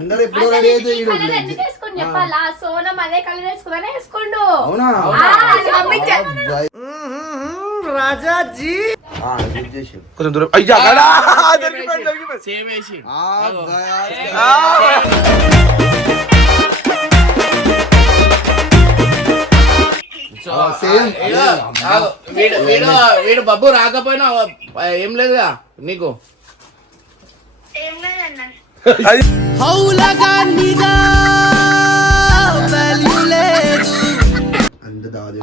అందరూ ఎప్పుడు రెడీ అయితే చెప్పాలా సోనం అదే కలర్ వేసుకున్నా వేసుకోండు. అవునా రాజాజీ కొంచెం దూరం అయ్యా వీడు బబ్బు రాకపోయినా ఏం లేదుగా నీకు.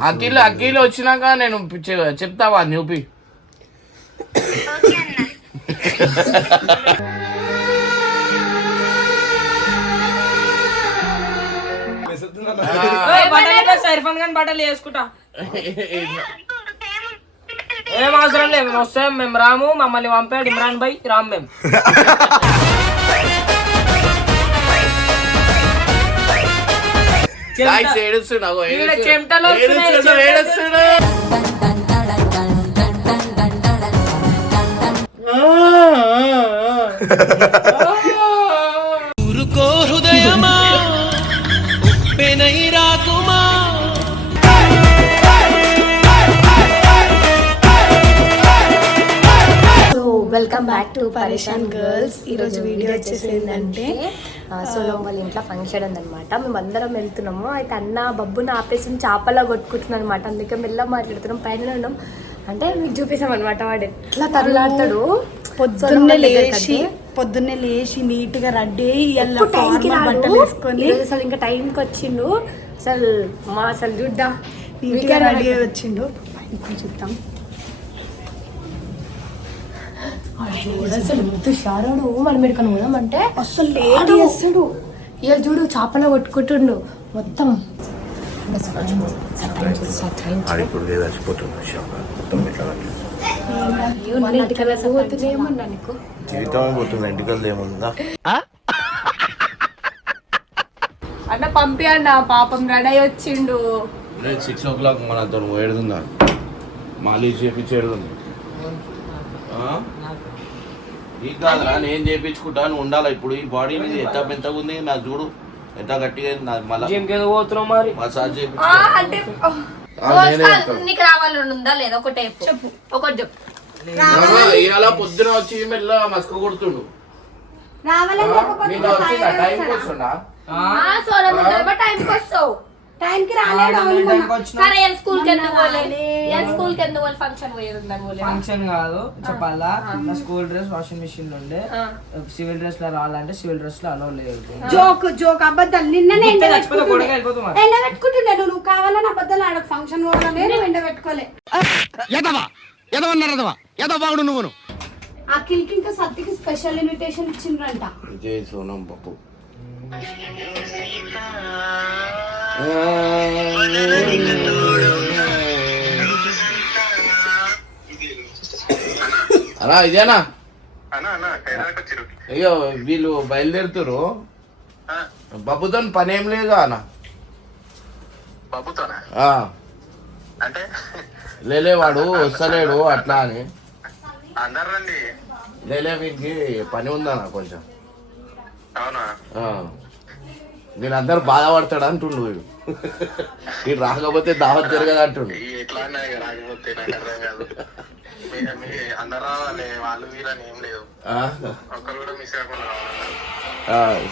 అఖిల్ వచ్చినాక నేను చెప్తావా న్యూపి. ఇర్ఫాన్ ఖాన్ బట్టలు వేసుకుంటా ఏం అవసరం లేదు. మేము వస్తాం, మేము రాము. మమ్మల్ని పంపాడు ఇమ్రాన్ భాయ్, రామ్ మేము. చెమటలో హృదయమా రాకుమా. వెల్కమ్ బ్యాక్ టు పరేషాన్ గర్ల్స్. ఈరోజు వీడియో వచ్చేసి ఏంటంటే సోనం వాళ్ళ ఇంట్లో ఫంక్షన్ ఉందనమాట. మేము అందరం వెళ్తున్నాము. అయితే అన్న బబ్బుని ఆపేసి చేపలా కొట్టుకుంటున్నాను అనమాట. అందుకే మెల్ల మాట్లాడుతున్నాం. పైన ఉన్నాం అంటే మీకు చూపిస్తాం అనమాట. వాడు ఎట్లా తరలాడతాడు. పొద్దున్నే లేచి నీట్ గా రెడీ బట్టలు వేసుకొని అసలు ఇంకా టైంకి వచ్చిండు. అసలు చూడ్డా నీట్ గా రెడీ అయి వచ్చిండు. చూద్దాం అసలు ఎంత షారాడు. మనం ఎడుకను పోదామంటే అసలు లేట్ చేస్తాడు. ఇక చూడు చేపల కొట్టుకుంటుండు మొత్తం. ఏమన్నా నీకు అన్న పంపి అన్న పాపం రెడీ అయి వచ్చిండు. 6 o'clock మనతో ఏడుతుందా మాలీ చేపించేడుంది. ఈ కాదురా నేను చేయించుకుంటా. నువ్వు ఉండాలా ఇప్పుడు. ఈ బాడీ మీద ఎంత పెద్దగా ఉంది నాకు చూడు, ఎంత గట్టిగా మళ్ళీ మసాజ్ నీకు రావాలని ఉందా లేదా ఒకటే చెప్పు. ఒకటి చెప్పు. ఇలా పొద్దున వచ్చి మెల్ల మస్క కొడుతుండు. నేను వచ్చిందా టైంకి వస్తుందా? టైంకి వస్తావు. టైంకి రాలేదు. సరే స్కూల్ కి ఎందుకు పోలేదు? స్కూల్ కి ఎందుకు ఫంక్షన్ పోయేది? ఫంక్షన్ కాదు చెప్పాలా. నా స్కూల్ డ్రెస్ వాషింగ్ మిషన్ లో ఉండే. సివిల్ డ్రెస్ లో రావాలంటే సివిల్ డ్రెస్ లో అలో లేదు. జోక్ అబద్ధాలు. నిన్న ఎండబెట్టుకుంటున్నాను. నువ్వు కావాలని అబద్ధాలు ఆడ ఫంక్షన్ పోవడం ఎండ పెట్టుకోలే. అఖిల్కి ఇంకా సత్తికి స్పెషల్ ఇన్విటేషన్ ఇచ్చిండ్రంట. జై సోనం పప్పు. అలా ఇదేనా? అయ్యో వీళ్ళు బయలుదేరుతారు. బాబుతో పని ఏం లేదు అన్న. లేలే వాడు వస్తలేడు అట్లా అని. లేలే వీనికి పని ఉందన్న కొంచెం. నేను అందరు బాధపడతాడు అంటుండు వీడు. వీడు రాకపోతే దావత్ జరగదు అంటుండు.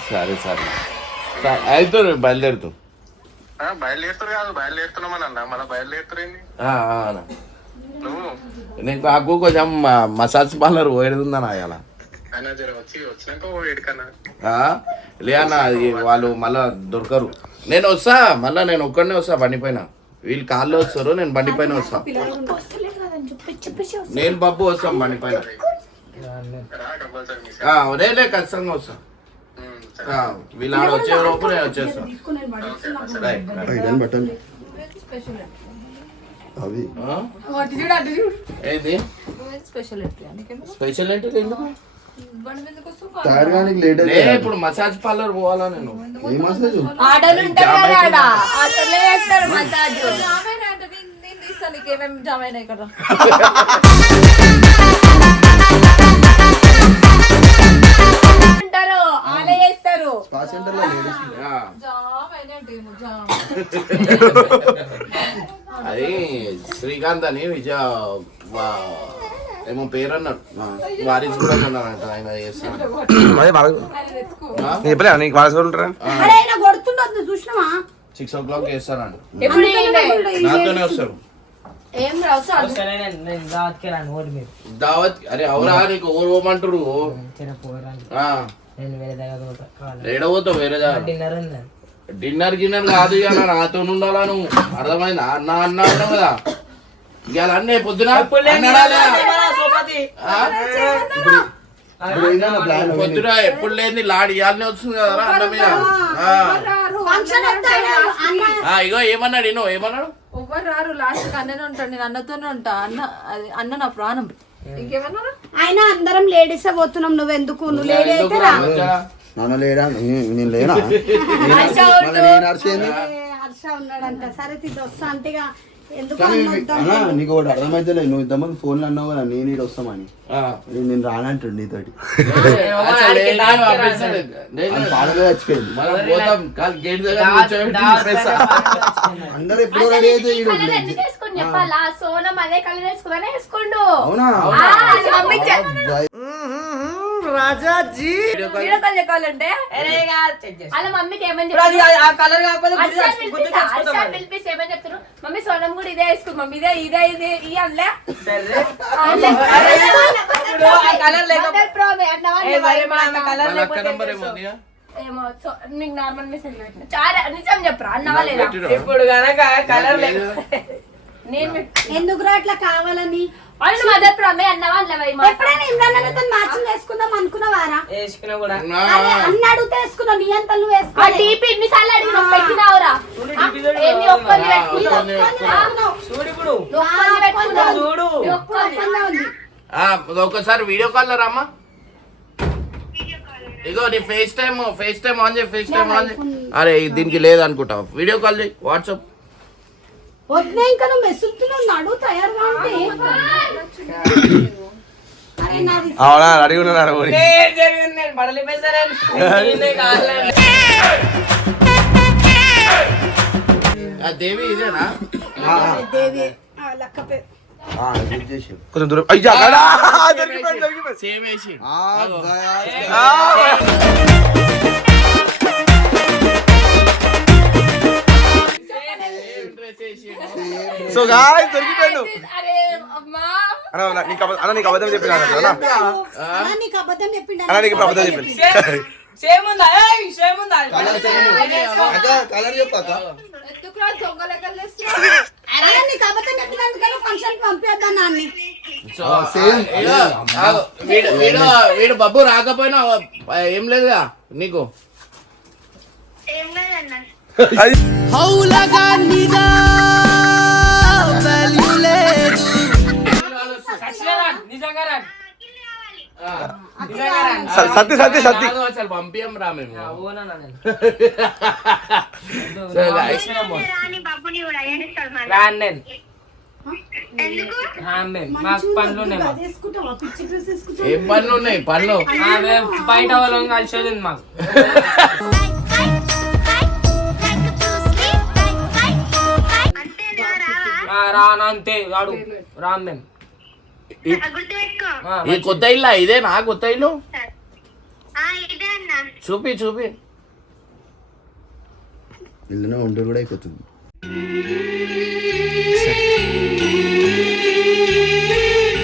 సరే సరే అయితే బయలుదేరుతాం. నేను నాకు కొంచెం మసాజ్ పార్లర్ పోయేదిందన్నా అలా లేనా. వాళ్ళు మళ్ళా దొరకరు. నేను వస్తా మళ్ళా. నేను ఒక్కడనే వస్తా బండి పైన. వీళ్ళు కాళ్ళు వస్తారు, నేను బండి పైన వస్తా. నేను బాబు వస్తాం బండి పైన. లే ఖచ్చితంగా వస్తా. వీళ్ళు ఆడ వచ్చే లోపు నేను వచ్చేస్తా. ఏంది స్పెషల్ ఏంటి? ఎందుకు ఇప్పుడు మసాజ్ పార్లర్ పోవాలా నేను? కాల్ సెంటర్ లో లేడీస్ అది శ్రీకాంత్ అని విజయ ఏమో పేరు అన్నాడు వారిస్ కూడా ఉన్నారంట ఆయన చేస్తాను కొడుతుండదు చూసినావా 6 o'clock చేస్తానంట ఎప్పుడు ఈయనే? నాతోనే వస్తారు ఏం రావు సార్. నేను దావత్కి రాను ఓడి మీరు దావత్ అరే అవురా నీకు ఓమంటారు చిన్న పోరాను నేను వేరే దగ్గర పోతా ఏడవతావు వేరే దగ్గర డిన్నర్ ఉంది డిన్నర్ గిన్నర్ కాదు ఇక నాతో ఉండాలా నువ్వు అర్థమైందా అన్న అన్న అన్నావు కదా ఇవాళ అన్నీ పొద్దున అన్నాడా లేదా? పొద్దున ఎప్పుడు లేని లాడి ఇవాళనే వస్తుంది కదరా అన్న మీద ఇగో ఏమన్నాడు ఇన్నో ఏమన్నాడు ఎవ్వరు రారు లాస్ట్ అన్ననే ఉంటాడు నేను అన్నతోనే ఉంటా అన్న నా ప్రాణం ఇంకేమన్నారు ఆయన అందరం లేడీసే పోతున్నాం నువ్వెందుకు నువ్వు లేడీ అయితే రా నాన్న లేడా నేను లేనా నేను అరిసేది హర్ష ఉన్నాడంట సరే ఇది వస్తా అంటే ఇక ఎందుకు కానీ అన్నొద్దాం. అన్నా నీకు ఒకటి అర్థమైతే నువ్వు ఇంతమంది ఫోన్లు అన్నావు కదా నేను ఇక్కడ వస్తామని నేను రానంటుండు నీతోటి పాడలో చచ్చిపోయింది అందరు ఎప్పుడు రెడీ అయితే ఈడు కలర్ ఎందుకు వేసుకొని చెప్పాలా? సోనం అదే కలర్ వేసుకుందానే వేసుకోండు. అవునా వీడియో కాల్ చెప్పాలంటే వాళ్ళ మమ్మీకి ఏమని పిలిపిస్తే ఏమని చెప్తారు? మమ్మీ సోనం కూడా ఇదే వేసుకుంది మమ్మీ ఇదే ఇదే ఇదే ఈ అనలే ఏమో నీకు నార్మల్ మెసేజ్ పెట్టిన చాలా నిజం చెప్పరా అన్నవా లేదా? ఇప్పుడు కనుక కలర్ నేను ఎందుకు రా అట్లా కావాలని వాళ్ళు మదర్ ప్రామే అన్నవా అన్నవా ఎప్పుడైనా ఇమ్రాన్ మ్యాచింగ్ వేసుకుందాం అనుకున్నావారా వేసుకున్నా కూడా అరే, అన్న అడిగితే వేసుకున్నావు నీ అంత నువ్వు ఆ వేసుకో డీపీ ఎన్నిసార్లు అడిగిన పెట్టినావురా? ఏంది ఒక్కరిని పెట్టుకున్నావు? చూడు ఇప్పుడు ఒక్కరిని పెట్టుకున్నావు? చూడు ఒక్కరిని. ఒకసారి వీడియో కాల్ లో రామ్మా ఇగో నీ ఫేస్ టైమ్ ఆన్ చేయి ఫేస్ టైమ్ ఆన్ చేయి అరే దీనికి లేదనుకుంటా వీడియో కాల్ చేయి వాట్సాప్ వద్దే ఇంకా నువ్వు మెసులుతున్నావు నడు తయారుగా ఉంటే అరే నాది అవునా రెడీ ఉన్నారు బడలి పేసారే దేవి ఇదేనా దేవి లక్క పే కొంచెం దూరం అయ్యా సేమ్ వేసి సో గాయ్స్ దొరికిపోయాడు అరే అమ్మా అన్న నీకు అబద్ధం చెప్పినా అన్న నీకు అబద్ధం చెప్పిండు అన్న నీకు ఇప్పుడు అబద్ధం చెప్పింది సేమ్ ఉందా సేమ్ ఉందా కలర్ చెప్పాక ఎందుకురా దొంగ లెక్కలు అరే నీకు అబద్ధం చెప్పినందుకని ఫంక్షన్ పంపిద్దాం నాన్ని వీడు బబ్బు రాకపోయినా ఏం లేదుగా నీకు నిజంగా సత్తి సత్తి సత్తి అసలు పంపియం రా మేము మాకు పనులు ఉన్నాయి తీసుకుంటావా పిచ్చి డ్రెస్ తీసుకుంటావా ఏం పనులు ఉన్నాయి పనులు బయట వాళ్ళని కలిసేది ఉంది మాకు రానంతే వాడు రామ్ మేము ఈ కొత్త ఇల్లు ఇదే నా కొత్త ఇల్లు చూపి ఇల్లునే ఉండరు కూడా అయిపోతుంది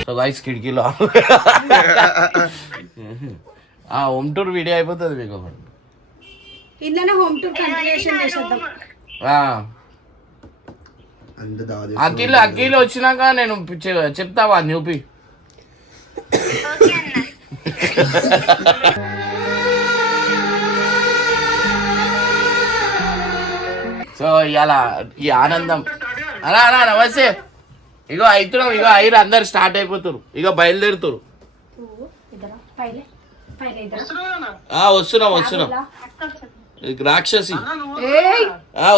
సో గైస్ కిటికీలో హోమ్ టూర్ వీడియో అయిపోతుంది మీకు ఇళ్ళనే హోమ్ టూర్ కంటిన్యూషన్ చేసేద్దాం అఖిల్ వచ్చినాక నేను చెప్తావా చూపి సో ఇవాళ ఈ ఆనందం అలా నమస్తే ఇగో అవుతున్నాం ఇగో ఐరు అందరు స్టార్ట్ అయిపోతారు ఇగో బయలుదేరుతారు వస్తున్నాం రాక్షసి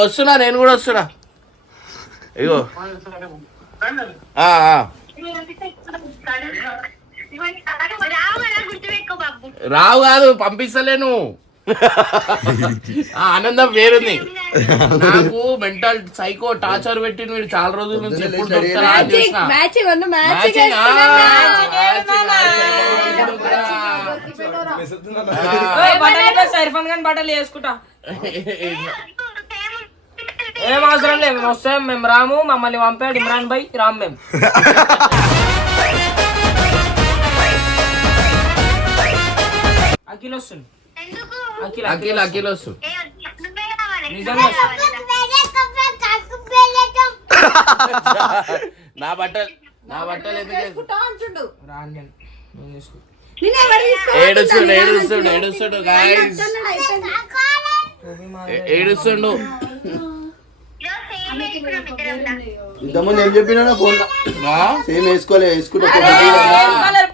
వస్తున్నా నేను కూడా వస్తున్నా ఇగో రావు కాదు పంపిస్తలేను ఆ ఆనందం వేరుంది. నాకు మెంటల్ సైకో టార్చర్ పెట్టిన వీడు చాలా రోజుల నుంచి ఎప్పుడు దొరుకుతారా అని చూసిన. మ్యాచింగ్ అన్న మ్యాచింగ్, సైర్ఫాన్ గాని బట్టలు వేసుకుంటా. ఏం అవసరం లేదు, మేము వస్తాం, మేము రాము. మమ్మల్ని పంపాడు ఇమ్రాన్ భాయ్, రామ్ మేము. అఖిల్ వస్తుంది. అఖిల్ అఖిల్ వస్తుంది. నిజంగా నా బట్టలు ఎందుకు రాను నేను, నేను చూసుకుంటా. ఏడుస్తుండు guys. ఏడుస్తుండు. ఇంతకుముందు ఏం చెప్పినా ఫోన్ సేమ్ వేసుకుంటే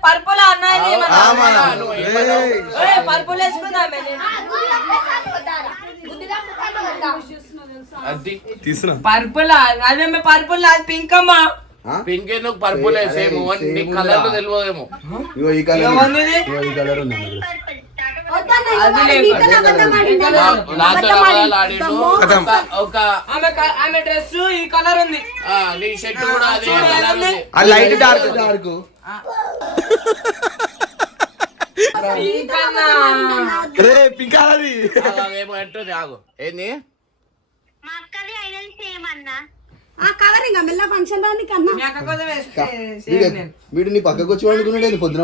పర్పుల్ అన్నది పర్పుల్ వేసుకుందాం. పర్పుల్ అదే పర్పుల్ అది పింక్ అమ్మా. పింక్ ఎందుకు పర్పుల్ సేమ్ నీ కలర్ తెలియదేమో. ఈ కలర్ ఉంది. నాతో ఆడిండు. ఒక ఆమె డ్రెస్ ఈ కలర్ ఉంది, నీ షర్ట్ కూడా అదే కలర్ ఉంది. లైట్ డార్క్ అదేమో అంటుంది. ఆగు ఏంది వీడు నీ పక్కకు వచ్చి వండుకున్నాడు పొద్దున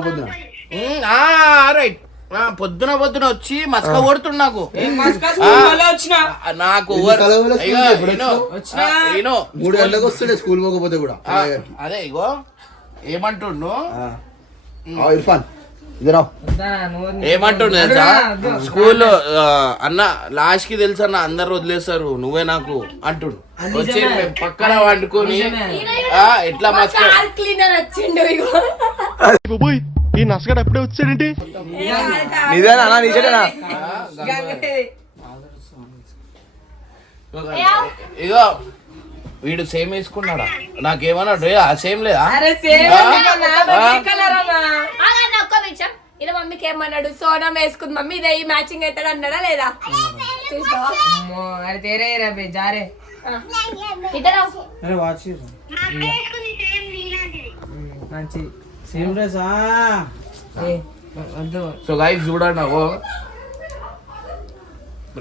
రైట్. పొద్దున వచ్చి మస్క కొడుతుండు నాకు. నాకు 3 గంటలకు వస్తుండే స్కూల్ పోకపోతే కూడా. అదే ఇగో ఏమంటుండు ఇర్ఫాన్ ఇదరా ఏమంటుండు తెలుసా, స్కూల్లో అన్న లాస్ట్ కి తెలుసా అన్న అందరు వదిలేస్తారు నువ్వే నాకు అంటుండు. వచ్చి మేము పక్కన వండుకొని ఎట్లా మస్క క్లీనర్ వచ్చిండు. ఈ నసగడ ఎప్పుడే వచ్చాడేంటి? ఇగో వీడు సేమ్ వేసుకున్నాడా, నాకేమన్నాడు సేమ్ లేదా? ఇలా మమ్మీకి ఏమన్నాడు, సోనం వేసుకుంది మమ్మీ ఇదే మ్యాచింగ్ అవుతాడు అన్నాడా లేదా? చూసావా జారే మంచి సేమ్ డ్రెస్. సో గైస్ చూడండి నాకు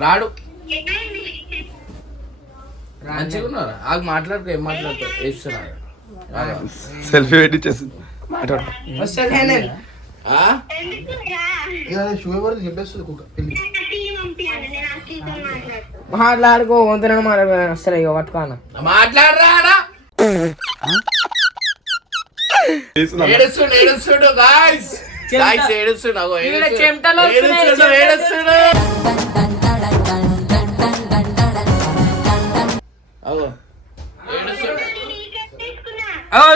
రాడు మంచిగా ఉన్నారా? ఆగు మాట్లాడుకో, ఏం మాట్లాడుకో వేస్తున్నాడు. సెల్ఫీ పెట్టి చేస్తుంది. షూ ఎవరు చెప్పేస్తుంది కుక్క మాట్లాడుకో వంతన వస్తారు ఇక పట్టుకోనా మాట్లాడరా. ఏడుస్తుండు గాయ్స్ ఏడుస్తుండు.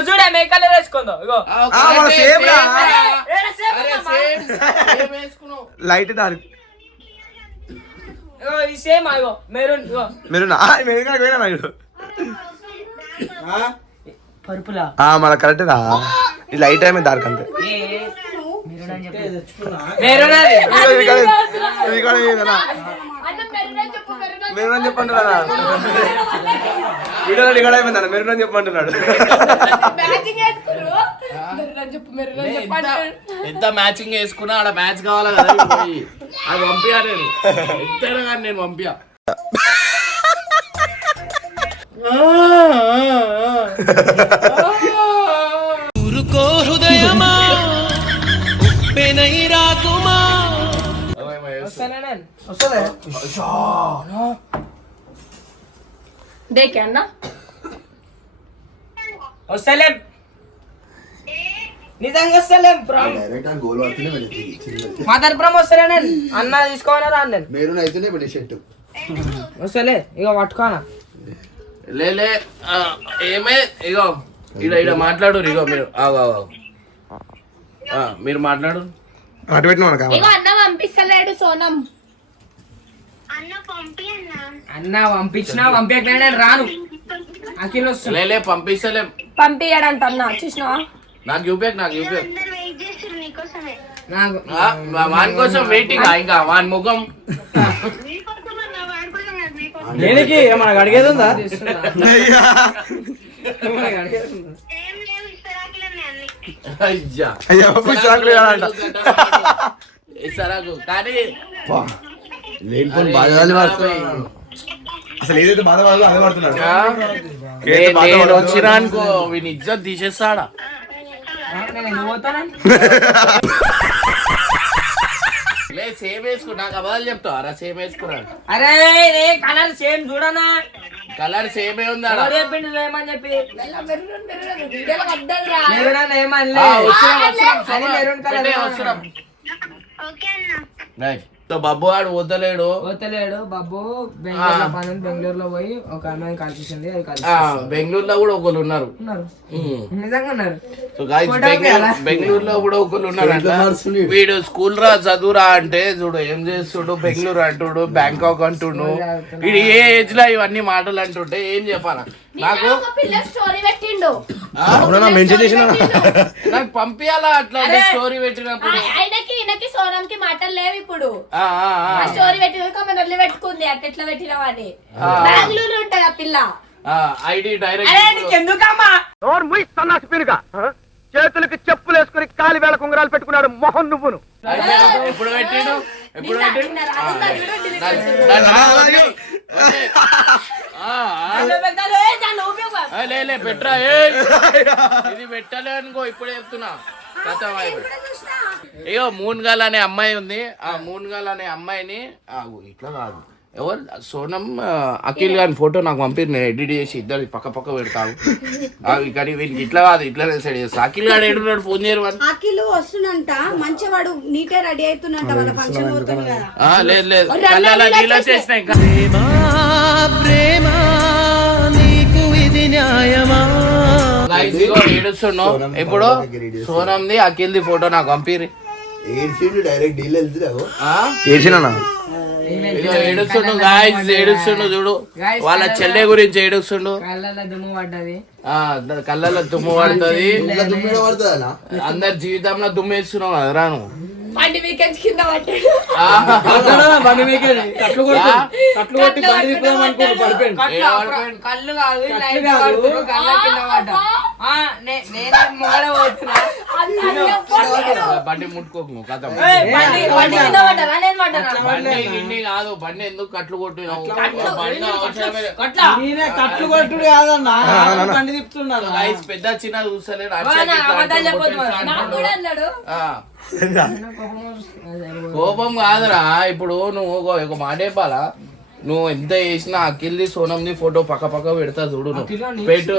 చూడే మే కలర్ వేసుకుందో ఇగో లైట్ డార్క్ ఇది సేమ్ ఇగో మెరూన్ ఇగో పర్పులా మన కరెక్ట్ రా. ఈ లైట్ టైం డార్క్ అంతే. మెరూన్ మెరూన్ చెప్పంటున్నా వీడియోలో రికార్డ్ అయిపోయిందా? మెరూన్ చెప్పంటున్నాడు. ఎంత మ్యాచింగ్ వేసుకున్నా ఆడ మ్యాచ్ కావాలా కదా, అది పంపియా నేను ఎంతైనా కానీ నేను పంపియా. దేకే అన్న వస్తలేం, నిజంగా వస్తలేం. గోల్ మాదర్ బ్రహ్మ వస్తలే అన్న తీసుకోవాలరా అన్న మెరూన్ అయితేనే షర్ట్ వస్తలే ఇక పట్టుకోనా లేలే ఏమే ఇగో ఇడ మాట్లాడు. ఇగో మీరు మీరు మాట్లాడు. అటు పెట్టిన ఇగో అన్న పంపిస్తలేడు సోనం. అన్న పంపించినా పంపించకుండా రాను. అఖిల్ వస్తుంది. లేలే పంపిస్తలేం. పంపియడంట అన్న చూసినావా? నాకు చూపే వాని కోసం వెయిటింగ్. ఇంకా వాని ముఖం దేనికి ఏమన్నా అడిగేది ఉందా? అయ్యా అయ్యా పుష్పాకులు కావాలంట. సరకు కానీ లేనిపోని బాధలు పడుతున్నాడు. అసలు ఏదైతే బాధ పడదో అదే పడుతున్నాడు. నేను వచ్చినా అనుకో వీని ఇజ్జత్ తీసేస్తాడా. నేను ఎందుకు పోతానా? లే సేమ్ వేసుకో, నాకు అబద్ధాలు చెప్తావు అరా. సేమ్ వేసుకున్నాడు. అరే కలర్ సేమ్ చూడనా? కలర్ సేమే ఉంది ఆడ. ఎవరు చెప్పిండు సేమ్ అని చెప్పి? వీడియోలో వద్దదిరా. మెరూన్ ఏమని వస్తున్నాం అది మెరూన్ కలర్ వస్తున్నాం. రైట్. సో బాబు ఆడు వద్దలేడు. పోతలేడు బాబు. బెంగళూరులో పని ఉంది. బెంగళూరులో పోయి ఒక అమ్మాయిని కలిసింది. అది కలిసి బెంగళూరులో కూడా ఒకళ్ళు ఉన్నారు. ఉన్నారు, నిజంగా ఉన్నారు. సో గాయ్స్ బెంగళూరులో కూడా ఒకళ్ళు ఉన్నారు. వీడు స్కూల్ రా చదువురా అంటే చూడు ఏం చేస్తుడు. బెంగళూరు అంటుడు, బ్యాంకాక్ అంటుడు. వీడు ఏ ఏజ్ లో ఇవన్నీ మాటలు అంటుంటే ఏం చెప్పాలా నాకు? స్టోరీ పెట్టిండు, మెన్షన్ చేసిన నాకు పంపించాలా అట్లా స్టోరీ పెట్టినప్పుడు. ఈయనకి సోనంకి మాటలు లేవు ఇప్పుడు. స్టోరీ పెట్టిన మనల్ని పెట్టుకుంది అట్లా ఎట్లా పెట్టినవాని. బెంగళూరు ఉంటది ఆ పిల్ల. ఐడి డైరెక్ట్ ఎందుకమ్మా చేతులకి చెప్పులు వేసుకుని కాలి వేళ కుంగరాలు పెట్టుకున్నాడు మొహం నువ్వును. ఎప్పుడు పెట్టిండు? ఎప్పుడు పెట్టిండు? లే పెట్టరా. ఇది పెట్టలే అనుకో ఇప్పుడే చెప్తున్నా. అయ్యో మూన్గాల్ అనే అమ్మాయి ఉంది. ఆ మూన్గాల్ అనే అమ్మాయిని ఇట్లా కాదు ఎవరు సోనం అఖిల్ గారి ఫోటో నాకు పంపిరు. నేను ఎడిట్ చేసి ఇద్దరు పక్క పక్క పెడతాను. కానీ వీళ్ళకి ఇట్లా కాదు ఇట్లా సెట్ చేస్తా. అఖిల్ గారు ఏడున్నాడు ఫోన్ చేయరు. అఖిల్ వస్తున్నంట మంచిగా వాడు నీటే రెడీ అవుతున్నంట వాళ్ళ ఫంక్షన్ పోతుంది కదా. లేదు లేదు కళ్ళ నీళ్ళు వచ్చేసినాయి. ఏడుస్తున్నావు ఇప్పుడు. సోనంది అఖిల్ది ఫోటో నాకు పంపిరి. ఏడ్చిండు డైరెక్ట్ డీల్ వెళ్తున్నావు. ఏడ్చినా ఏడుస్తుండు గాయస్, ఏడుస్తుండు చూడు. వాళ్ళ చెల్లె గురించి ఏడుస్తుండు. కళ్ళల్లో దుమ్ము పడ్డది. కళ్ళల్లో దుమ్ము పడుతుంది. దుమ్మిడ పడుతుందా? అందరి జీవితంలో దుమ్ము వేస్తున్నావు కదా రాను. బండి వీకెండ్స్ కింద పట్టాడు. బండి మీకేది కట్లు కొట్టి బండి తిప్పుదాం అనుకోండి పడిపోయింది. కళ్ళు కాదు కళ్ళ కింద పడ్డా. నేనే మొగడ పోతున్నా. బండి ముట్టుకోకు కథ. బండి కింద పడ్డా నేను పడ్డా. బండి గిన్ని కాదు. బండి ఎందుకు కట్లు కొట్టినావు? కట్లు కొట్టుడు కాదన్నా బండి తిప్పుతున్నారు. పెద్ద చిన్న చూస్తలేడు. కోపం కాదురా. ఇప్పుడు నువ్వు ఒక మాట చెప్పాలా? నువ్వు ఎంత చేసినా అఖిల్ది సోనంది ఫోటో పక్క పక్క పెడతా చూడు. నువ్వు పెట్టు.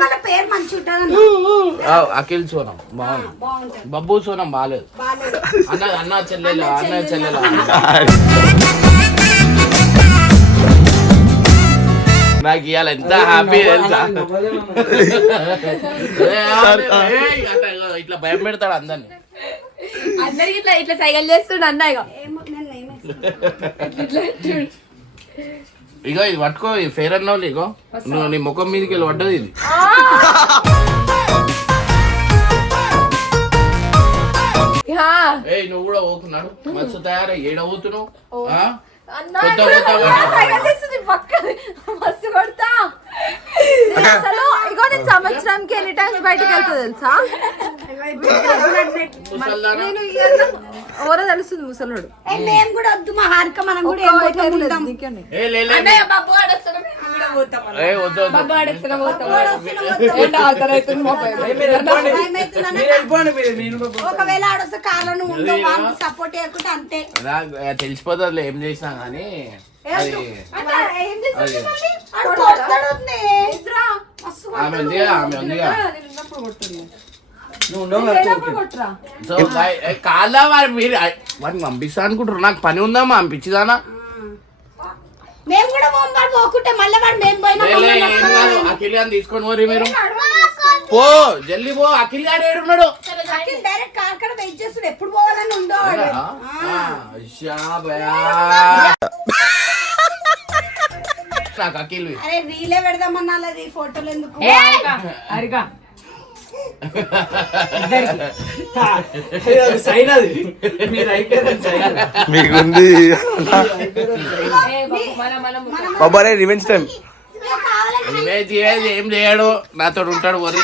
వాళ్ళ పేరు మంచి ఉంటుంది. అఖిల్ సోనం బాగుంది. బబ్బు సోనం బాగాలేదు. అన్న చెల్లెలు నాకు ఇవాళ ఎంత హ్యాపీ తెలుసా. ఇట్లా భయం పెడతాడు అందరిని. అందరికి ఇట్లా ఇట్లా సైకిల్ చేస్తుండ అన్న. ఇగో ఇది పట్టుకో. Fair and lovely. ఇగో నువ్వు నీ ముఖం మీదకి వెళ్ళి పడ్డది ఇది. ఏయ్ నువ్వు కూడా పోతున్నాడు మస్తు తయారై ఏడవుతున్నావు. అసలు ఇగో నేను సంవత్సరానికి ఎన్ని టైమ్స్ బయటకు వెళ్తా తెలుసా? నేను ఎవరో తెలుస్తుంది ముసలోడు. మేము కూడా వద్దు మా హారిక మనం కూడా ఒకవేళ ఆడొస్తే కారణం ఉండవు వాళ్ళకి సపోర్ట్ చేయకుండా అంతే తెలిసిపోతుంది ఏం చేసినా కానీ. ఆమె ఉందిగా కాదా మీరు వాడిని పంపిస్తా అనుకుంటారు. నాకు పని ఉందమ్మా పంపించిదానా? మేము కూడా వాడు పోకుంటే మళ్ళీ వాడు మేము పోయినా అఖిల్ గారిని తీసుకొని పోరి మీరు. పో జల్దీ పో. అఖిల్ గారు ఏడున్నాడు? డైరెక్ట్ కార్ కాడ వెయిట్ చేస్తాడు. ఎప్పుడు పోవాలని ఉండో నాకు అఖిల్. అరే రీలే పెడదామన్నా ఫోటోలు ఎందుకు? సైన్ అది మీరు అయిపోయారని సైన్. మీకుంది బాబారే రివెంజ్ టైం. కావాలంటే రివెంజ్ ఏం చేయడు, నాతో ఉంటాడు వరి.